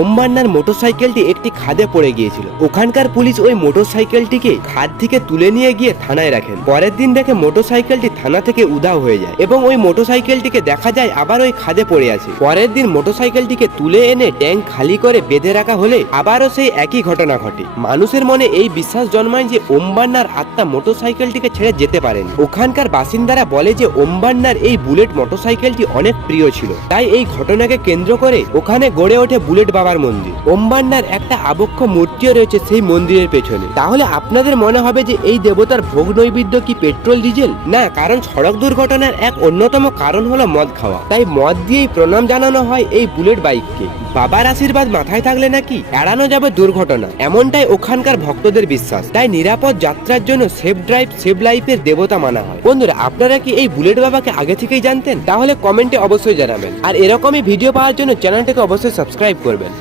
ওমবান্নার মোটরসাইকেলটি একটি খাদে পড়ে গিয়েছিল। ওখানকার পুলিশ ওই মোটরসাইকেলটিকে খাদ থেকে তুলে নিয়ে গিয়ে থানায় রাখেন। পরের দিন দেখে মোটরসাইকেলটি থানা থেকে উধাও হয়ে যায় এবং ওই মোটরসাইকেলটিকে দেখা যায় আবার ওই খাদে পড়ে আছে। পরের দিন মোটরসাইকেলটিকে তুলে এনে ট্যাঙ্ক খালি করে বেঁধে রাখা হলে আবারও সেই একই ঘটনা ঘটে। মানুষের মনে এই বিশ্বাস জন্মায় যে ওমবান্নার আত্মা মোটরসাইকেলটিকে ছেড়ে যেতে পারেন। ওখানকার বাসিন্দারা বলে যে ওমবান্নার এই বুলেট মোটরসাইকেলটি অনেক প্রিয় ছিল, তাই এই ঘটনাকে কেন্দ্র করে ওখানে গড়ে ওঠে বুলেট বাবার মন্দির। ওমবান্নার একটা আবক্ষ মূর্তিও রয়েছে সেই মন্দিরের পেছনে। তাহলে আপনাদের মনে হবে যে এই দেবতার ভোগ নৈবেদ্য কি পেট্রোল ডিজেল? না, কারণ সড়ক দুর্ঘটনার এক অন্যতম কারণ হলো মদ খাওয়া। তাই মদ দিয়েই প্রণাম জানানো হয় এই বুলেট বাইককে। বাবার আশীর্বাদ মাথায় থাকলে নাকি এড়ানো যাবে দুর্ঘটনা, এমনটাই ওখানকার ভক্তদের বিশ্বাস। তাই নিরাপদ যাত্রার জন্য সেফ ড্রাইভ সেভ লাইফের দেবতা মানা হয়। বন্ধুরা, আপনারা কি এই বুলেট বাবাকে আগে থেকেই জানতেন? তাহলে কমেন্টে অবশ্যই জানাবেন। আর এরকমই ভিডিও পাওয়ার জন্য চ্যানেলটাকে অবশ্যই সাবস্ক্রাইব করবেন।